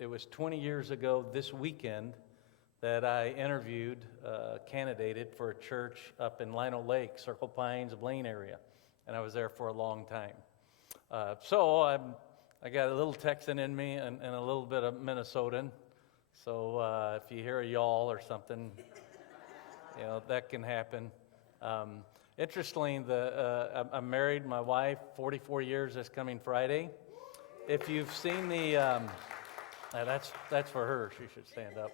It was 20 years ago this weekend that I interviewed, candidated for a church up in Lino Lake, Circle Pines, Blaine area, and I was there for a long time. So I got a little Texan in me and a little bit of Minnesotan. So if you hear a y'all or something, that can happen. Interestingly, I'm married. My wife, 44 years this coming Friday. If you've seen the, that's for her. She should stand up.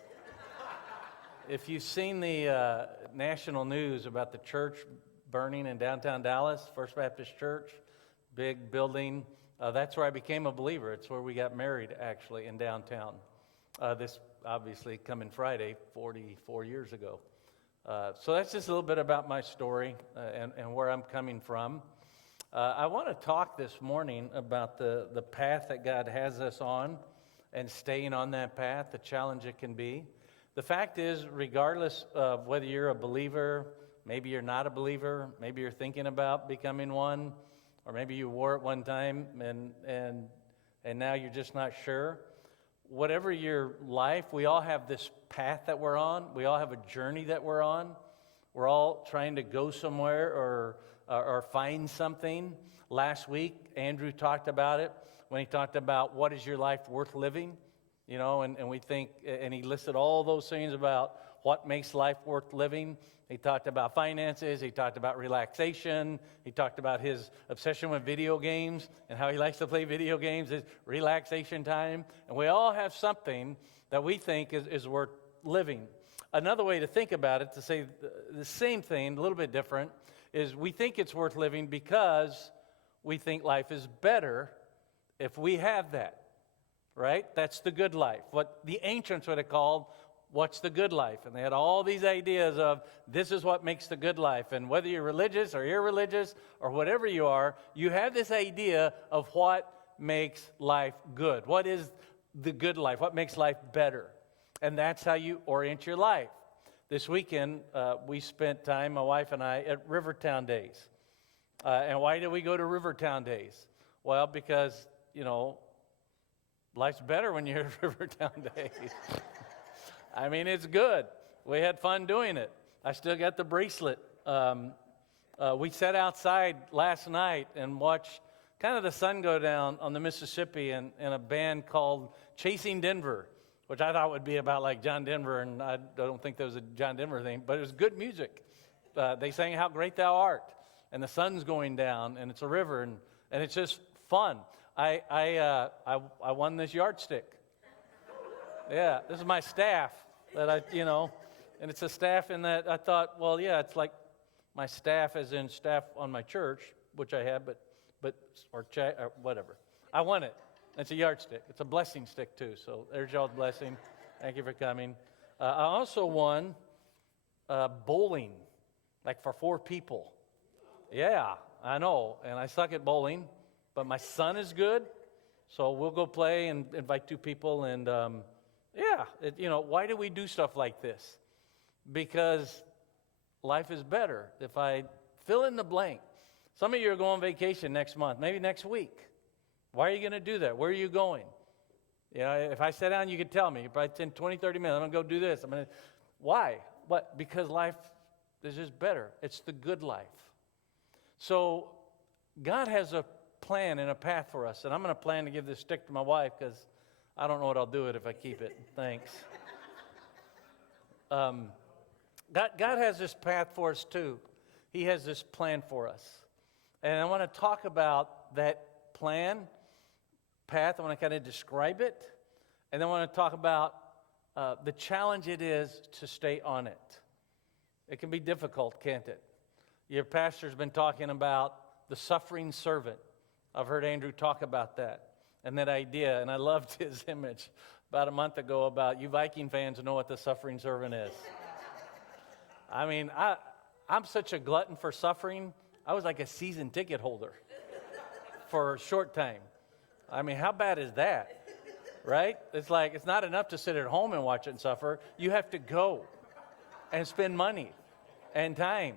If you've seen the national news about the church burning in downtown Dallas, First Baptist Church, big building, that's where I became a believer. It's where we got married, actually, in downtown. This obviously coming Friday, 44 years ago. So that's just a little bit about my story and where I'm coming from. I want to talk this morning about the path that God has us on and staying on that path, the challenge it can be. The fact is, regardless of whether you're a believer, maybe you're not a believer, maybe you're thinking about becoming one, or maybe you were at one time and now you're just not sure. Whatever your life, we all have this path that we're on. We all have a journey that we're on. We're all trying to go somewhere or find something. Last week, Andrew talked about it when he talked about what is your life worth living, and we think, and he listed all those things about what makes life worth living. He talked about finances. He talked about relaxation. He talked about his obsession with video games and how he likes to play video games, his relaxation time. And we all have something that we think is worth living. Another way to think about it, to say the same thing, a little bit different, is we think it's worth living because we think life is better if we have that, right? That's the good life. What the ancients would have called, what's the good life? And they had all these ideas of this is what makes the good life. And whether you're religious or irreligious or whatever you are, you have this idea of what makes life good. What is the good life? What makes life better? And that's how you orient your life. This weekend, we spent time, my wife and I, at Rivertown Days. And why did we go to Rivertown Days? Well, because, life's better when you're at Rivertown Days. I mean, it's good. We had fun doing it. I still got the bracelet. We sat outside last night and watched kind of the sun go down on the Mississippi in a band called Chasing Denver, which I thought would be about like John Denver, and I don't think there was a John Denver thing, but it was good music. They sang How Great Thou Art, and the sun's going down, and it's a river, and it's just fun. I won this yardstick. Yeah, this is my staff that and it's a staff in that I thought, well, yeah, it's like my staff as in staff on my church, which I have, but whatever. I won it. It's a yardstick. It's a blessing stick too. So there's y'all's blessing. Thank you for coming. I also won bowling, like for 4 people. Yeah, I know, and I suck at bowling, but my son is good, so we'll go play and invite 2 people and. Why do we do stuff like this? Because life is better. If I fill in the blank. Some of you are going on vacation next month, maybe next week. Why are you going to do that? Where are you going? If I sat down, you could tell me. If I spend 20, 30 minutes, I'm going to go do this. Why? What? Because life is just better. It's the good life. So God has a plan and a path for us. And I'm going to plan to give this stick to my wife because I don't know what I'll do with it if I keep it. Thanks. God has this path for us too. He has this plan for us. And I want to talk about that path. I want to kind of describe it. And then I want to talk about the challenge it is to stay on it. It can be difficult, can't it? Your pastor's been talking about the suffering servant. I've heard Andrew talk about that. And that idea, and I loved his image about a month ago about you Viking fans know what the suffering servant is. I mean, I'm such a glutton for suffering. I was like a season ticket holder for a short time. I mean, how bad is that, right? It's like it's not enough to sit at home and watch it and suffer. You have to go and spend money and time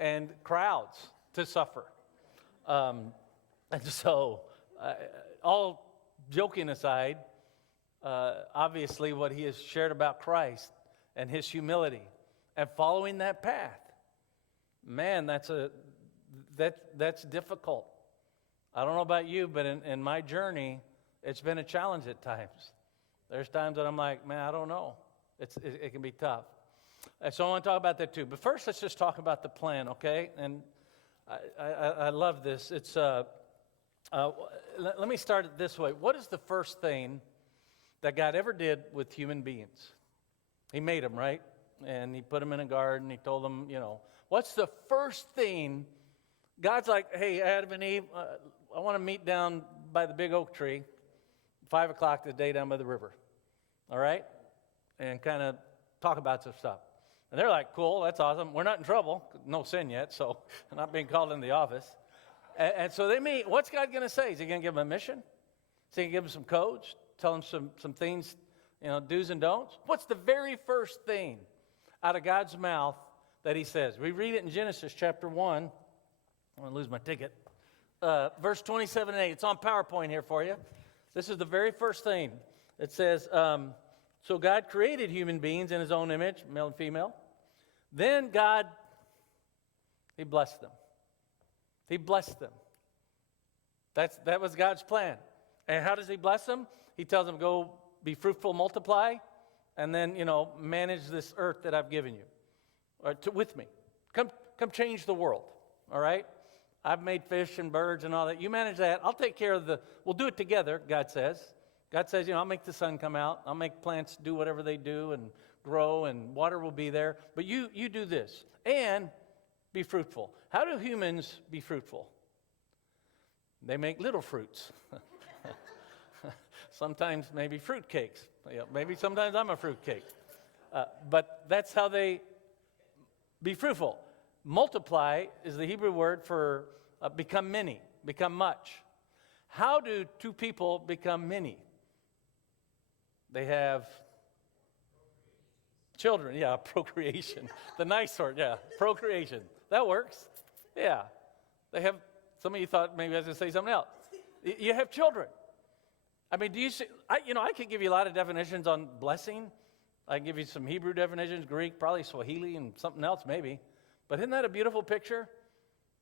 and crowds to suffer. And so... all joking aside, obviously what he has shared about Christ and his humility and following that path. Man, that's difficult. I don't know about you, but in my journey, it's been a challenge at times. There's times that I'm like, man, I don't know. It can be tough. And so I want to talk about that too. But first, let's just talk about the plan, okay? And I love this. It's let me start it this way. What is the first thing that God ever did with human beings? He made them, right? And he put them in a garden. He told them, what's the first thing? God's like, hey, Adam and Eve, I want to meet down by the big oak tree, 5 o'clock today down by the river, all right? And kind of talk about some stuff. And they're like, cool, that's awesome. We're not in trouble. No sin yet, so I'm not being called in the office. And so they meet. What's God going to say? Is he going to give them a mission? Is he going to give them some codes? Tell them some things, do's and don'ts? What's the very first thing out of God's mouth that he says? We read it in Genesis chapter 1. I'm going to lose my ticket. Verse 27 and 8. It's on PowerPoint here for you. This is the very first thing. It says, so God created human beings in his own image, male and female. Then God, he blessed them. He blessed them. That was God's plan. And how does he bless them? He tells them, go be fruitful, multiply, and then, manage this earth that I've given you with me. Come change the world, all right? I've made fish and birds and all that. You manage that. I'll take care of we'll do it together, God says. God says, I'll make the sun come out. I'll make plants do whatever they do and grow, and water will be there. But you do this. And be fruitful. How do humans be fruitful? They make little fruits. Sometimes maybe fruit cakes. Maybe sometimes I'm a fruit cake. But that's how they be fruitful. Multiply is the Hebrew word for become many, become much. How do two people become many? They have children. Yeah, procreation. The nice sort, yeah, procreation. That works. Yeah. They have, some of you thought maybe I was going to say something else. You have children. I mean, do you see, I could give you a lot of definitions on blessing. I can give you some Hebrew definitions, Greek, probably Swahili, and something else maybe. But isn't that a beautiful picture?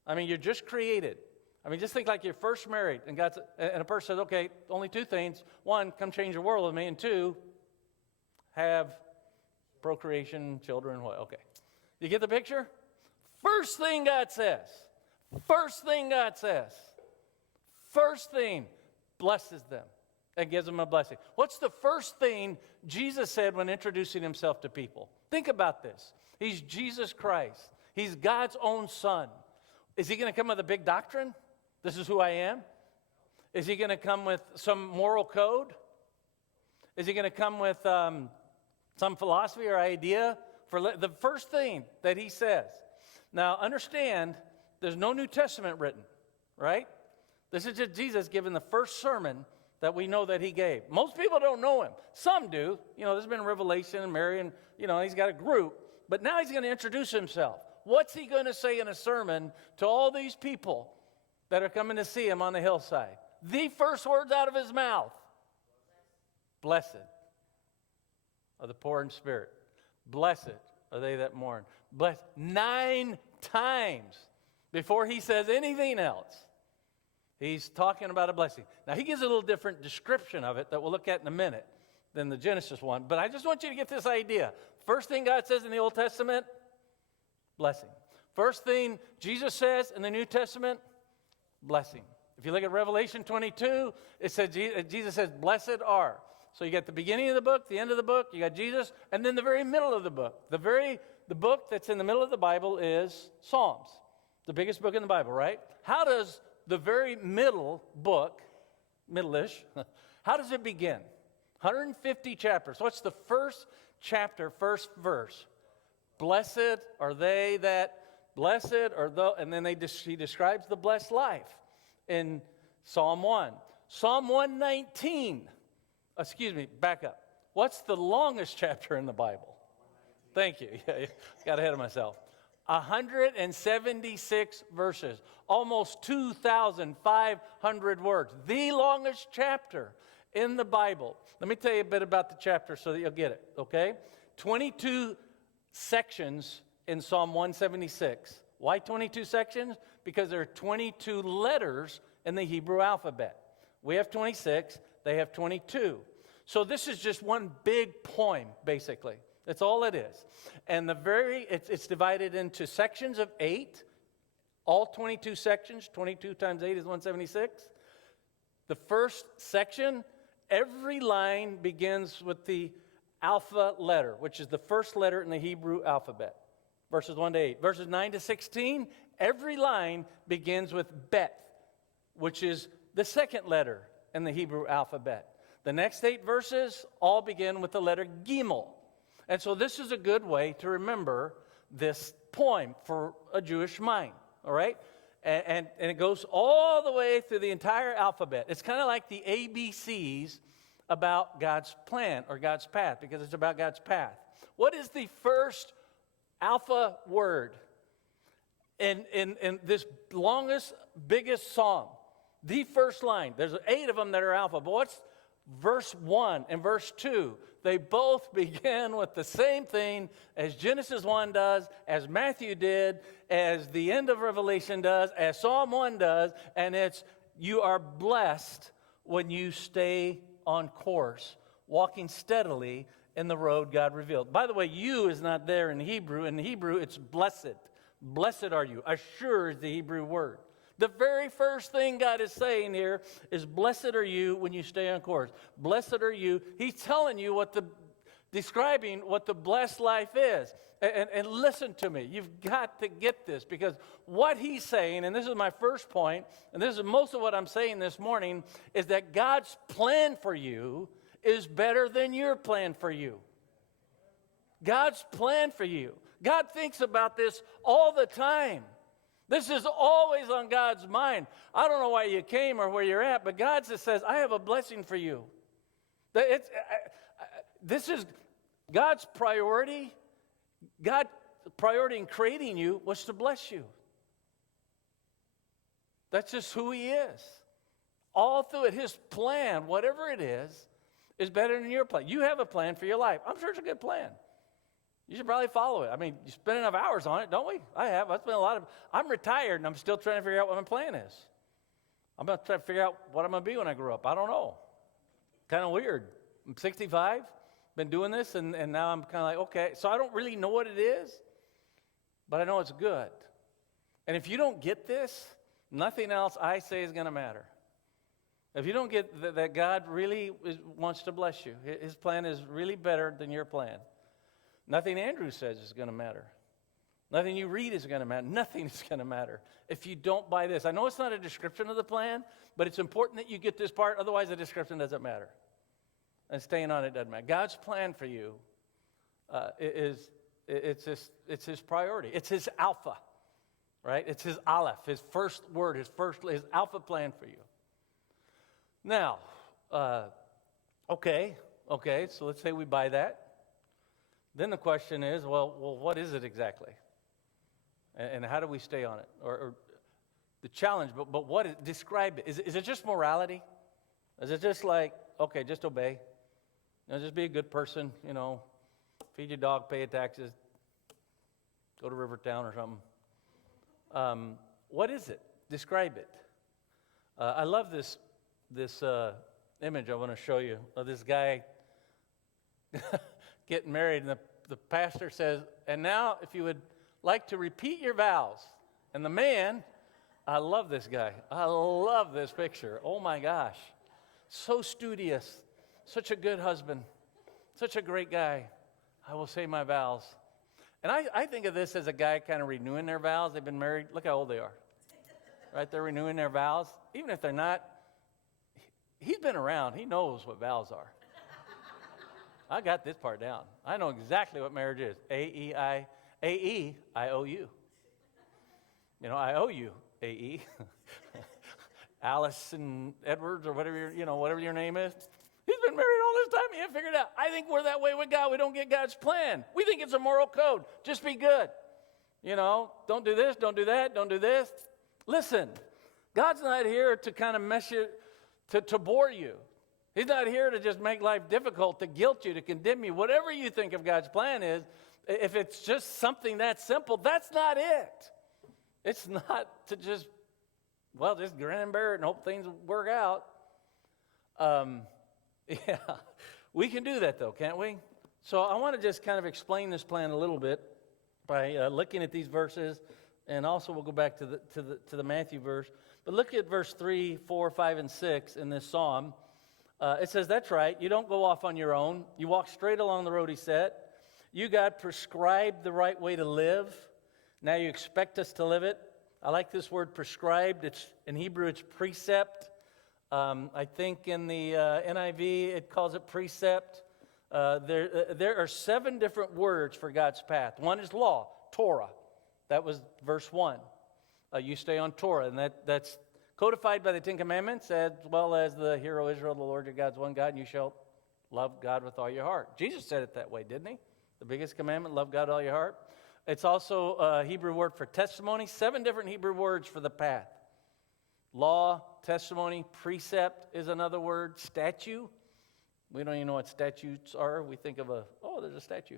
I mean, you're just created. I mean, just think like you're first married, and a person says, okay, only two things. One, come change the world with me, and two, have procreation, children, what? Okay. You get the picture? First thing God says. First thing God says. First thing, blesses them and gives them a blessing. What's the first thing Jesus said when introducing himself to people? Think about this. He's Jesus Christ. He's God's own son. Is he going to come with a big doctrine? This is who I am? Is he going to come with some moral code? Is he going to come with some philosophy or idea? For the first thing that he says. Now, understand, there's no New Testament written, right? This is just Jesus giving the first sermon that we know that he gave. Most people don't know him. Some do. There's been Revelation and Mary, and, he's got a group. But now he's going to introduce himself. What's he going to say in a sermon to all these people that are coming to see him on the hillside? The first words out of his mouth. Blessed are the poor in spirit. Blessed are they that mourn. Blessed 9 times before he says anything else. He's talking about a blessing. Now, he gives a little different description of it that we'll look at in a minute than the Genesis one. But I just want you to get this idea. First thing God says in the Old Testament, blessing. First thing Jesus says in the New Testament, blessing. If you look at Revelation 22, it said Jesus says, blessed are. So you got the beginning of the book, the end of the book, you got Jesus, and then the very middle of the book. The book that's in the middle of the Bible is Psalms, the biggest book in the Bible, right? How does the very middle book, middle-ish, how does it begin? 150 chapters. What's the first chapter, first verse? Blessed are they that, blessed are those, and then he describes the blessed life in Psalm 1. Psalm 119, back up. What's the longest chapter in the Bible? Thank you. Yeah, got ahead of myself. 176 verses, almost 2,500 words. The longest chapter in the Bible. Let me tell you a bit about the chapter so that you'll get it, okay? 22 sections in Psalm 176. Why 22 sections? Because there are 22 letters in the Hebrew alphabet. We have 26, they have 22. So this is just one big poem, basically. That's all it is. And it's divided into sections of 8, all 22 sections. 22 times 8 is 176. The first section, every line begins with the alpha letter, which is the first letter in the Hebrew alphabet. Verses 1 to 8. Verses 9 to 16, every line begins with bet, which is the second letter in the Hebrew alphabet. The next 8 verses all begin with the letter Gimel. And so this is a good way to remember this poem for a Jewish mind, all right? And it goes all the way through the entire alphabet. It's kind of like the ABCs about God's plan or God's path, because it's about God's path. What is the first alpha word in this longest, biggest psalm? The first line. There's 8 of them that are alpha, but what's verse 1 and verse 2? They both begin with the same thing as Genesis 1 does, as Matthew did, as the end of Revelation does, as Psalm 1 does, and it's, you are blessed when you stay on course, walking steadily in the road God revealed. By the way, you is not there in Hebrew. In Hebrew, it's blessed. Blessed are you. Assure is the Hebrew word. The very first thing God is saying here is, blessed are you when you stay on course. Blessed are you. He's telling you describing what the blessed life is. And listen to me. You've got to get this, because what he's saying, and this is my first point, and this is most of what I'm saying this morning, is that God's plan for you is better than your plan for you. God's plan for you. God thinks about this all the time. This is always on God's mind. I don't know why you came or where you're at, but God just says, I have a blessing for you. This is God's priority. God's priority in creating you was to bless you. That's just who he is. All through it, his plan, whatever it is better than your plan. You have a plan for your life. I'm sure it's a good plan. You should probably follow it. I mean, you spend enough hours on it, don't we? I have. I'm retired, and I'm still trying to figure out what my plan is. I'm going to try to figure out what I'm going to be when I grow up. I don't know. Kind of weird. I'm 65, been doing this, and now I'm kind of like, okay. So I don't really know what it is, but I know it's good. And if you don't get this, nothing else I say is going to matter. If you don't get that God really wants to bless you, his plan is really better than your plan. Nothing Andrew says is going to matter. Nothing you read is going to matter. Nothing is going to matter if you don't buy this. I know it's not a description of the plan, but it's important that you get this part. Otherwise, the description doesn't matter. And staying on it doesn't matter. God's plan for you it's his priority. It's his alpha, right? It's his aleph, his first word, his alpha plan for you. Now, okay, so let's say we buy that. Then the question is, well, what is it exactly? And how do we stay on it? Or the challenge, but what is, describe it. Is it just morality? Is it just like, okay, just obey? Just be a good person, feed your dog, pay your taxes, go to Rivertown or something. What is it? Describe it. I love this image I want to show you of this guy getting married, and the pastor says, and now if you would like to repeat your vows. And the man, I love this guy. I love this picture. Oh my gosh. So studious. Such a good husband. Such a great guy. I will say my vows. And I think of this as a guy kind of renewing their vows. They've been married. Look how old they are. Right? They're renewing their vows. Even if they're not, he's been around. He knows what vows are. I got this part down. I know exactly what marriage is. A-E, I owe you. I owe you, A-E. Alice and Edwards or whatever your name is. He's been married all this time. He ain't figured it out. I think we're that way with God. We don't get God's plan. We think it's a moral code. Just be good. Don't do this, don't do that, don't do this. Listen, God's not here to kind of mess you, to bore you. He's not here to just make life difficult, to guilt you, to condemn you. Whatever you think of God's plan is, if it's just something that simple, that's not it. It's not to just grin and bear it and hope things work out. Yeah, we can do that though, can't we? So I want to just kind of explain this plan a little bit by looking at these verses, and also we'll go back to the Matthew verse. But look at verse 3, 4, 5, and 6 in this psalm. It says, that's right, you don't go off on your own. You walk straight along the road he set. You, God, prescribed the right way to live. Now you expect us to live it. I like this word prescribed. In Hebrew, it's precept. I think in the NIV, it calls it precept. There are 7 different words for God's path. One is law, Torah. That was verse 1. You stay on Torah, and that's codified by the 10 Commandments, as well as the Hear, O Israel, the Lord your God is one God, and you shall love God with all your heart. Jesus said it that way, didn't he? The biggest commandment, love God with all your heart. It's also a Hebrew word for testimony. 7 different Hebrew words for the path. Law, testimony, precept is another word. Statue. We don't even know what statutes are. We think of there's a statue.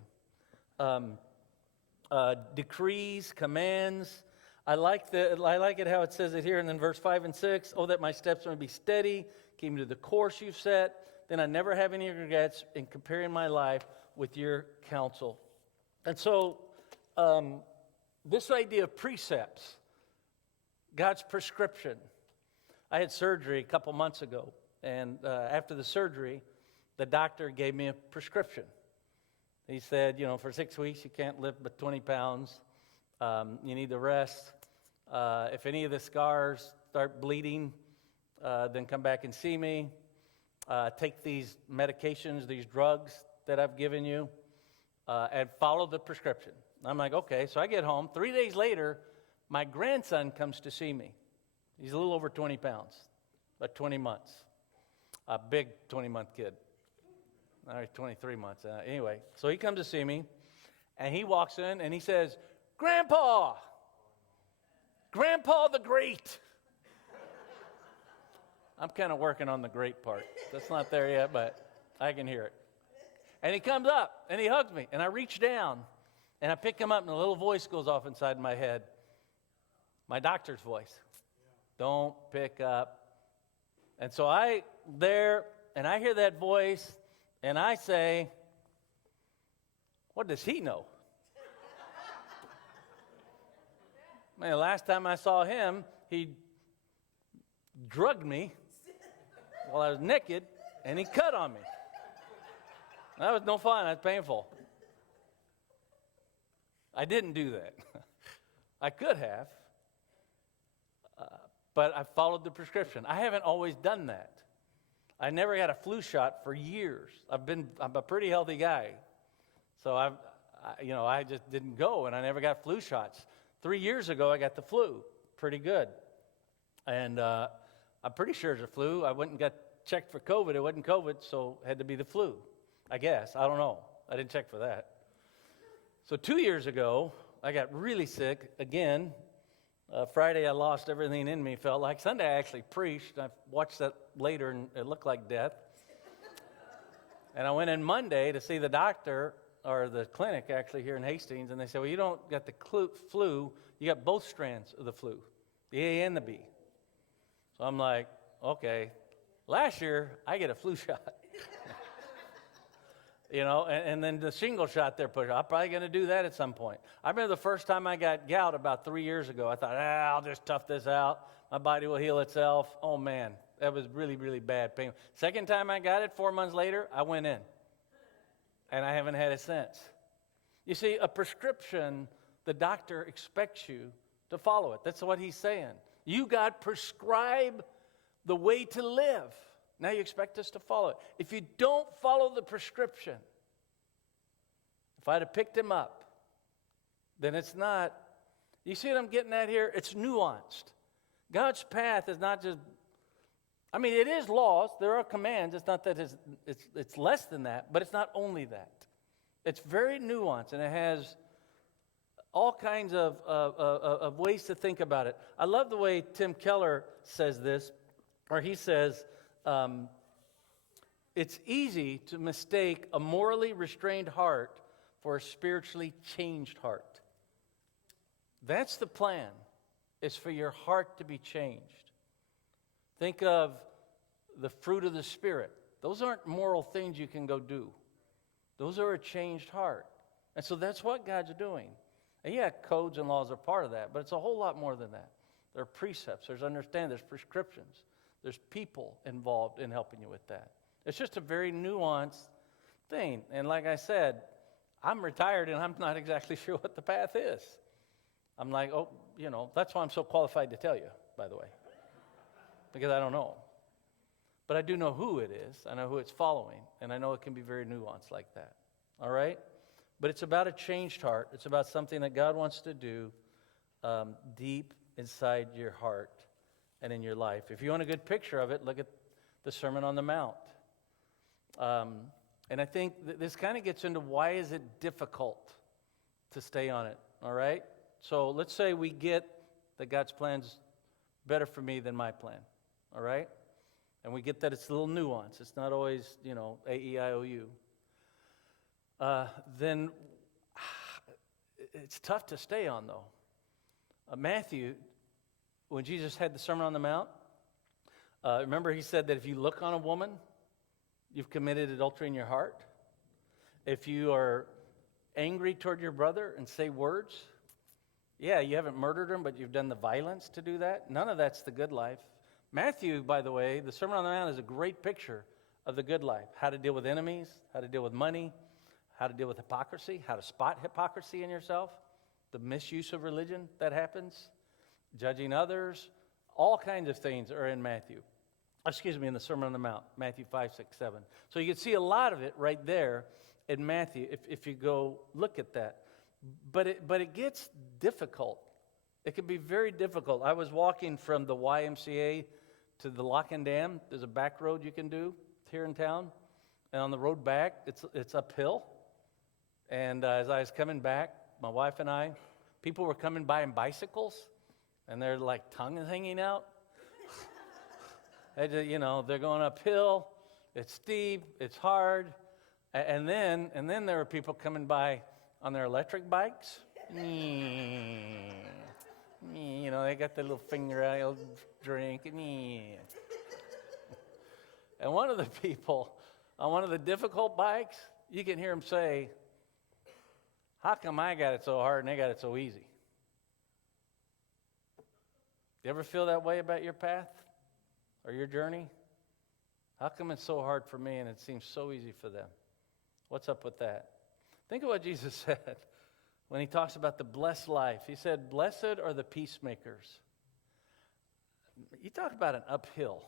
Decrees, commands. I like it how it says it here, and then verse 5 and 6. Oh, that my steps may be steady, keep me to the course you've set. Then I never have any regrets in comparing my life with your counsel. And so, this idea of precepts, God's prescription. I had surgery a couple months ago, and after the surgery, the doctor gave me a prescription. He said, for 6 weeks you can't lift but 20 pounds. You need to rest. If any of the scars start bleeding, then come back and see me. Take these medications, these drugs that I've given you, and follow the prescription. I'm like, okay. So I get home. 3 days later, my grandson comes to see me. He's a little over 20 pounds, about 20 months. A big 20-month kid. Now he's 23 months. Anyway, so he comes to see me, and he walks in, and he says, Grandpa the Great. I'm kind of working on the great part. That's not there yet, but I can hear it. And he comes up, and he hugs me, and I reach down, and I pick him up, and a little voice goes off inside my head. My doctor's voice. Don't pick up. And so I hear that voice, and I say, what does he know? Man, the last time I saw him, he drugged me while I was naked, and he cut on me. That was no fun. That's painful. I didn't do that. I could have, but I followed the prescription. I haven't always done that. I never got a flu shot for years. I'm a pretty healthy guy, so I just didn't go, and I never got flu shots. 3 years ago, I got the flu, pretty good, and I'm pretty sure it's a flu. I went and got checked for COVID. It wasn't COVID, so it had to be the flu, I guess. I don't know. I didn't check for that. So 2 years ago, I got really sick again. Friday, I lost everything in me, felt like. Sunday, I actually preached. I watched that later, and it looked like death. And I went in Monday to see the doctor, or the clinic actually here in Hastings, and they said, well, you don't got the flu, you got both strands of the flu, the A and the B. So I'm like, okay. Last year, I get a flu shot. And then the shingle shot they're pushing. I'm probably going to do that at some point. I remember the first time I got gout about 3 years ago. I thought, I'll just tough this out. My body will heal itself. Oh, man, that was really, really bad pain. Second time I got it, 4 months later, I went in. And I haven't had it since. You see, a prescription, the doctor expects you to follow it. That's what he's saying. You, God, prescribe the way to live. Now you expect us to follow it. If you don't follow the prescription, if I'd have picked him up, then it's not. You see what I'm getting at here? It's nuanced. God's path is not just, it is laws. There are commands. It's not that it's less than that, but it's not only that. It's very nuanced, and it has all kinds of ways to think about it. I love the way Tim Keller says this, or he says, It's easy to mistake a morally restrained heart for a spiritually changed heart. That's the plan, is for your heart to be changed. Think of the fruit of the Spirit. Those aren't moral things you can go do. Those are a changed heart. And so that's what God's doing. And yeah, codes and laws are part of that, but it's a whole lot more than that. There are precepts, there's understanding, there's prescriptions, there's people involved in helping you with that. It's just a very nuanced thing. And like I said, I'm retired and I'm not exactly sure what the path is. I'm like, that's why I'm so qualified to tell you, by the way, because I don't know. But I do know who it is. I know who it's following, and I know it can be very nuanced like that. All right? But it's about a changed heart. It's about something that God wants to do deep inside your heart and in your life. If you want a good picture of it, look at the Sermon on the Mount. And I think this kind of gets into why is it difficult to stay on it, all right? So let's say we get that God's plan's better for me than my plan, all right? And we get that it's a little nuanced. It's not always, A-E-I-O-U. Then it's tough to stay on, though. Matthew, when Jesus had the Sermon on the Mount, remember he said that if you look on a woman, you've committed adultery in your heart. If you are angry toward your brother and say words, yeah, you haven't murdered him, but you've done the violence to do that. None of that's the good life. Matthew, by the way, the Sermon on the Mount is a great picture of the good life. How to deal with enemies, how to deal with money, how to deal with hypocrisy, how to spot hypocrisy in yourself, the misuse of religion that happens, judging others. All kinds of things are in in the Sermon on the Mount, Matthew 5, 6, 7. So you can see a lot of it right there in Matthew if you go look at that. But it gets difficult. It can be very difficult. I was walking from the YMCA to the Lock and Dam. There's a back road you can do here in town. And on the road back, it's uphill. And as I was coming back, my wife and I, people were coming by in bicycles, and their tongue is hanging out. They're going uphill. It's steep. It's hard. And then there were people coming by on their electric bikes. They got their little finger out, they'll drink. And one of the people on one of the difficult bikes, you can hear him say, "How come I got it so hard and they got it so easy?" You ever feel that way about your path or your journey? How come it's so hard for me and it seems so easy for them? What's up with that? Think of what Jesus said when he talks about the blessed life. He said, "Blessed are the peacemakers." You talk about an uphill.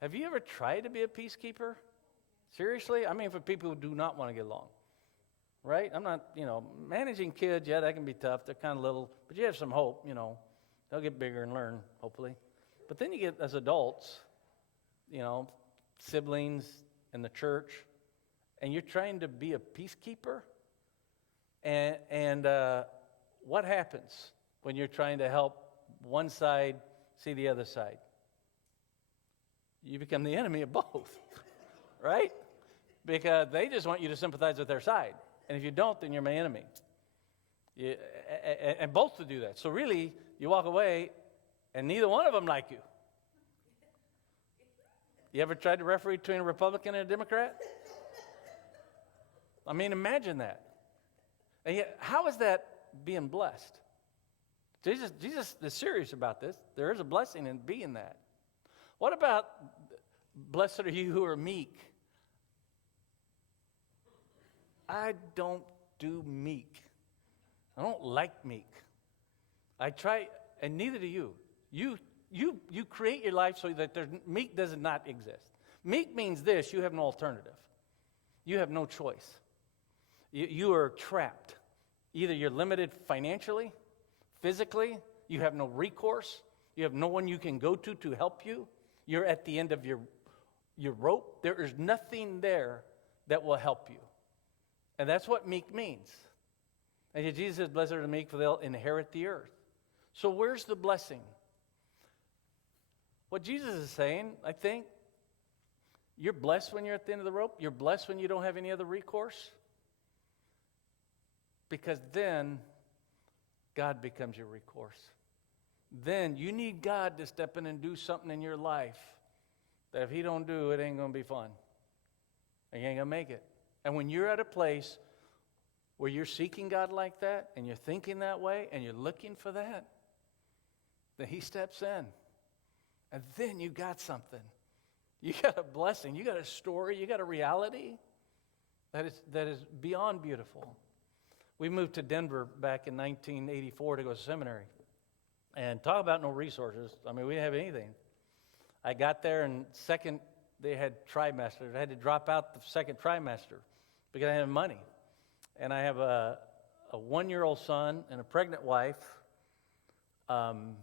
Have you ever tried to be a peacekeeper? Seriously? I mean, for people who do not want to get along. Right? I'm not, managing kids, yeah, that can be tough. They're kind of little, but you have some hope, They'll get bigger and learn, hopefully. But then you get, as adults, siblings in the church, and you're trying to be a peacekeeper. And what happens when you're trying to help one side see the other side? You become the enemy of both, right? Because they just want you to sympathize with their side. And if you don't, then you're my enemy. And both to do that. So really, you walk away, and neither one of them like you. You ever tried to referee between a Republican and a Democrat? I mean, imagine that. And yet, how is that being blessed? Jesus is serious about this. There is a blessing in being that. What about, blessed are you who are meek? I don't do meek. I don't like meek. I try, and neither do you. You create your life so that meek does not exist. Meek means this: you have no alternative. You have no choice. You are trapped. Either you're limited financially, physically, you have no recourse, you have no one you can go to help you. You're at the end of your rope. There is nothing there that will help you. And that's what meek means. And yet Jesus says, "Blessed are the meek, for they'll inherit the earth." So where's the blessing? What Jesus is saying, I think, You're blessed when you're at the end of the rope. You're blessed when you don't have any other recourse. Because then God becomes your recourse. Then you need God to step in and do something in your life that if He don't do, it ain't going to be fun. And you ain't going to make it. And when you're at a place where you're seeking God like that, and you're thinking that way, and you're looking for that, then He steps in. And then you got something. You got a blessing. You got a story. You got a reality that is beyond beautiful. We moved to Denver back in 1984 to go to seminary. And talk about no resources. I mean, we didn't have anything. I got there, and they had trimesters. I had to drop out the second trimester because I didn't have money. And I have a 1-year-old son and a pregnant wife. And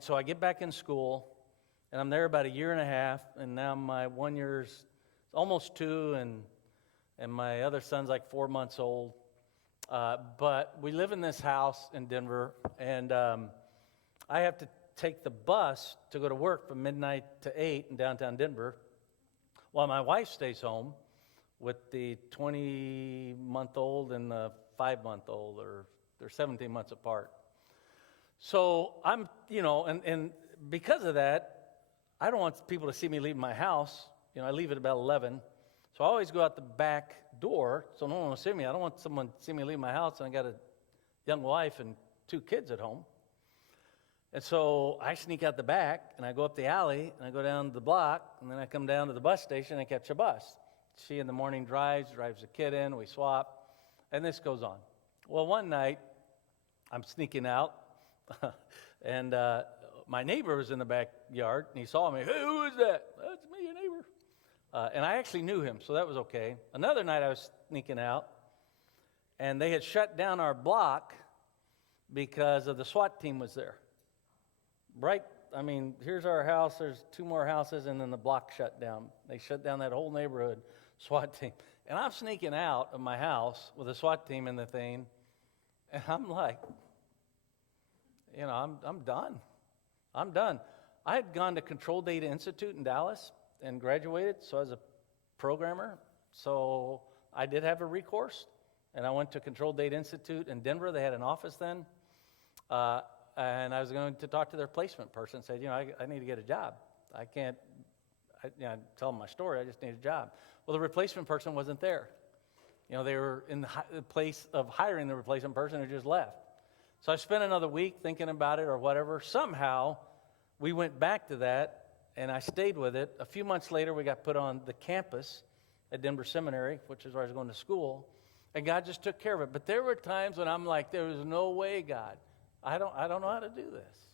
so I get back in school, and I'm there about a year and a half, and now my 1 year's almost 2, and my other son's like 4 months old. But we live in this house in Denver, and I have to take the bus to go to work from midnight to 8 in downtown Denver, while my wife stays home with the 20-month-old and the 5-month-old, or they're 17 months apart. So I'm, and because of that, I don't want people to see me leave my house. I leave at about 11. So I always go out the back door so no one will see me. I don't want someone to see me leave my house and I got a young wife and 2 kids at home. And so I sneak out the back and I go up the alley and I go down the block and then I come down to the bus station and catch a bus. She in the morning drives the kid in, we swap, and this goes on. Well, one night I'm sneaking out and my neighbor was in the backyard and he saw me. Hey, who is that? That's me, your neighbor. And I actually knew him, so that was okay. Another night I was sneaking out, and they had shut down our block because of the SWAT team was there. Here's our house, there's 2 more houses, and then the block shut down. They shut down that whole neighborhood, SWAT team. And I'm sneaking out of my house with a SWAT team in the thing, and I'm like, I'm done. I'm done. I had gone to Control Data Institute in Dallas and graduated, so I was a programmer. So I did have a recourse, and I went to Control Data Institute in Denver. They had an office then, and I was going to talk to their placement person. Said, I need to get a job. I can't. Tell them my story. I just need a job. Well, the replacement person wasn't there. They were in the place of hiring the replacement person who just left. So I spent another week thinking about it or whatever. Somehow we went back to that. And I stayed with it. A few months later, we got put on the campus at Denver Seminary, which is where I was going to school. And God just took care of it. But there were times when I'm like, there is no way, God. I don't know how to do this.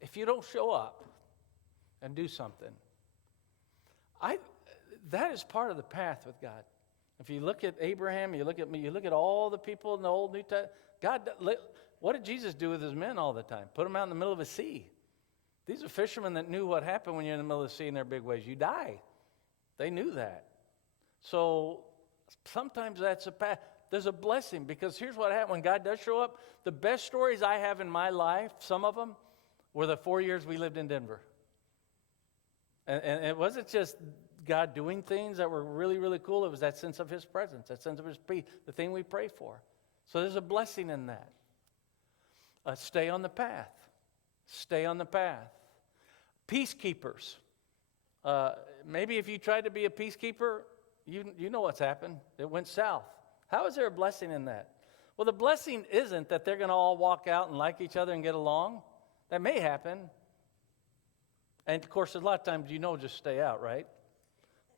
If you don't show up and do something, that is part of the path with God. If you look at Abraham, you look at me, you look at all the people in the Old New Testament, what did Jesus do with his men all the time? Put them out in the middle of a sea. These are fishermen that knew what happened when you're in the middle of the sea in their big waves. You die. They knew that. So sometimes that's a path. There's a blessing because here's what happened. When God does show up, the best stories I have in my life, some of them, were the 4 years we lived in Denver. And it wasn't just God doing things that were really, really cool. It was that sense of His presence, that sense of His peace, the thing we pray for. So there's a blessing in that. Stay on the path. Stay on the path. Peacekeepers. Maybe if you tried to be a peacekeeper, you know what's happened. It went south. How is there a blessing in that? Well, the blessing isn't that they're going to all walk out and like each other and get along. That may happen. And, of course, a lot of times just stay out, right?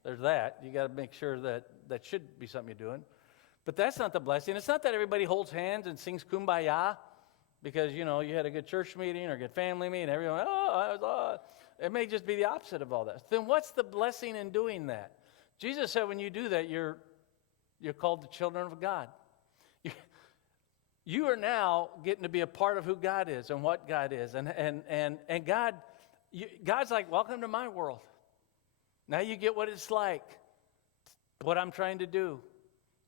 There's that. You got to make sure that should be something you're doing. But that's not the blessing. It's not that everybody holds hands and sings Kumbaya because, you had a good church meeting or a good family meeting. Everyone, it may just be the opposite of all that. Then what's the blessing in doing that? Jesus said when you do that, you're called the children of God. You are now getting to be a part of who God is and what God is. And God's like, welcome to my world. Now you get what it's like, what I'm trying to do,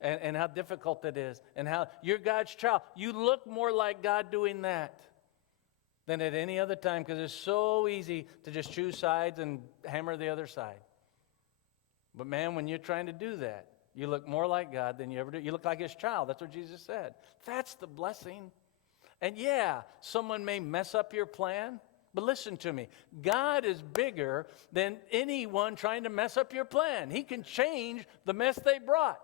and how difficult it is, and how you're God's child. You look more like God doing that. than at any other time because it's so easy to just choose sides and hammer the other side. But man, when you're trying to do that, you look more like God than you ever do. You look like His child. That's what Jesus said. That's the blessing. And yeah, someone may mess up your plan, but listen to me. God is bigger than anyone trying to mess up your plan. He can change the mess they brought.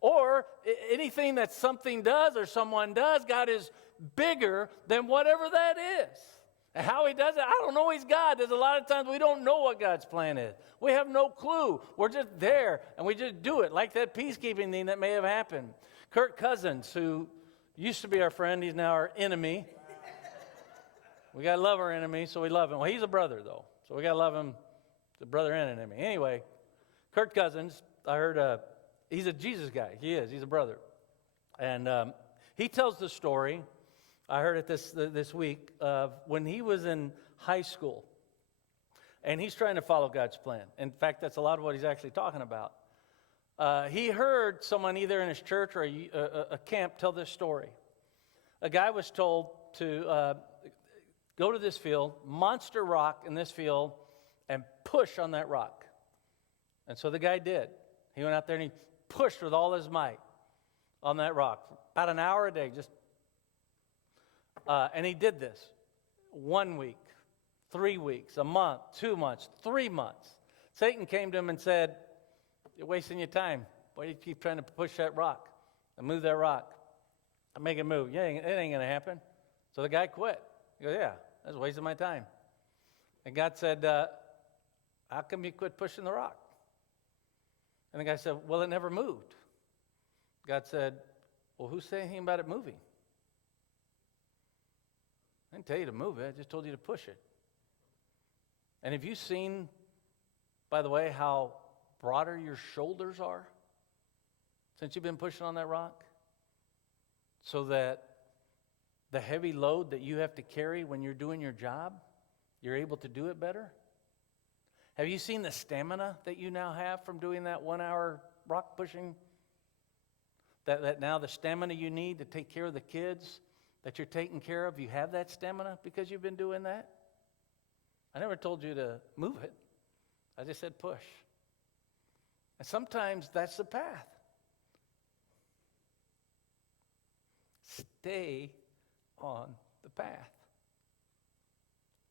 Or anything that something does or someone does, God is bigger than whatever that is. And how He does it, I don't know. He's God. There's a lot of times we don't know what God's plan is. We have no clue. We're just there, and we just do it, like that peacekeeping thing that may have happened. Kirk Cousins, who used to be our friend, he's now our enemy. We got to love our enemy, so we love him. Well, he's a brother, though, so we got to love him, the brother and enemy. Anyway, Kirk Cousins, I heard he's a Jesus guy. He is. He's a brother. And he tells the story, I heard it this week, of when he was in high school. And he's trying to follow God's plan. In fact, that's a lot of what he's actually talking about. He heard someone either in his church or a camp tell this story. A guy was told to go to this field, monster rock in this field, and push on that rock. And so the guy did. He went out there and he pushed with all his might on that rock. About an hour a day, and he did this 1 week, 3 weeks, a month, 2 months, 3 months. Satan came to him and said, "You're wasting your time. Why do you keep trying to push that rock and move that rock and make it move? Yeah, it ain't going to happen." So the guy quit. He goes, "Yeah, that's a waste of my time." And God said, "How come you quit pushing the rock?" And the guy said, "Well, it never moved." God said, "Well, who said anything about it moving? I didn't tell you to move it. I just told you to push it." And have you seen, by the way, how broader your shoulders are since you've been pushing on that rock? So that the heavy load that you have to carry when you're doing your job, you're able to do it better? Have you seen the stamina that you now have from doing that 1 hour rock pushing? That now the stamina you need to take care of the kids that you're taking care of, you have that stamina because you've been doing that? I never told you to move it. I just said push. And sometimes that's the path. Stay on the path.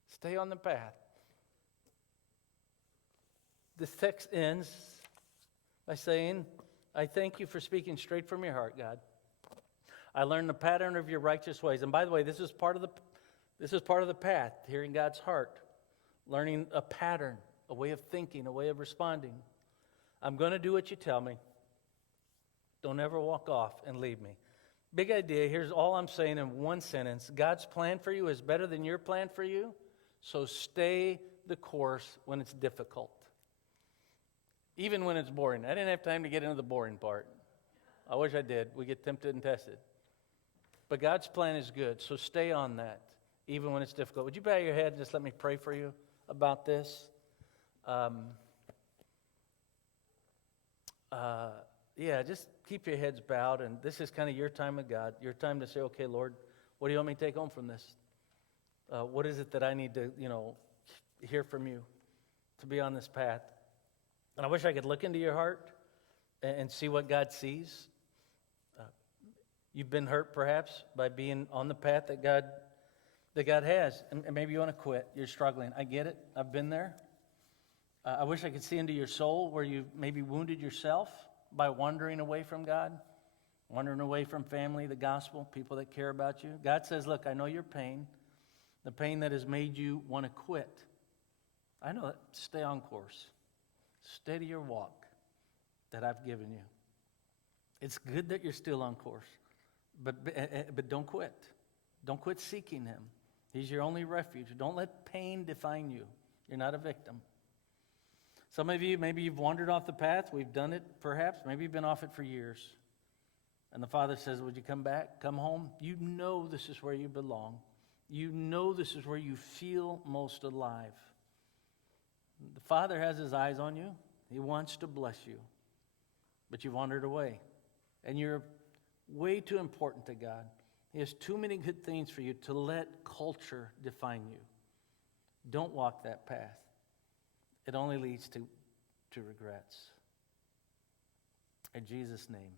Stay on the path. This text ends by saying, "I thank you for speaking straight from your heart, God. I learned the pattern of your righteous ways." And by the way, this is part of the path, hearing God's heart, learning a pattern, a way of thinking, a way of responding. "I'm going to do what you tell me. Don't ever walk off and leave me." Big idea. Here's all I'm saying in one sentence. God's plan for you is better than your plan for you, so stay the course when it's difficult. Even when it's boring. I didn't have time to get into the boring part. I wish I did. We get tempted and tested. But God's plan is good, so stay on that, even when it's difficult. Would you bow your head and just let me pray for you about this? Just keep your heads bowed, and this is kind of your time with God, your time to say, "Okay, Lord, what do you want me to take home from this? What is it that I need to, hear from you to be on this path?" And I wish I could look into your heart and see what God sees. You've been hurt, perhaps, by being on the path that God has, and maybe you want to quit. You're struggling. I get it. I've been there. I wish I could see into your soul where you maybe wounded yourself by wandering away from God, wandering away from family, the gospel, people that care about you. God says, "Look, I know your pain, the pain that has made you want to quit. I know it. Stay on course. Stay to your walk that I've given you. It's good that you're still on course, but don't quit. Don't quit seeking him. He's your only refuge. Don't let pain define you. You're not a victim." Some of you, maybe you've wandered off the path. We've done it, perhaps. Maybe you've been off it for years. And the Father says, "Would you come back? Come home? You know this is where you belong. You know this is where you feel most alive." The Father has his eyes on you. He wants to bless you. But you've wandered away. And you're way too important to God. He has too many good things for you to let culture define you. Don't walk that path. It only leads to regrets. In Jesus' name.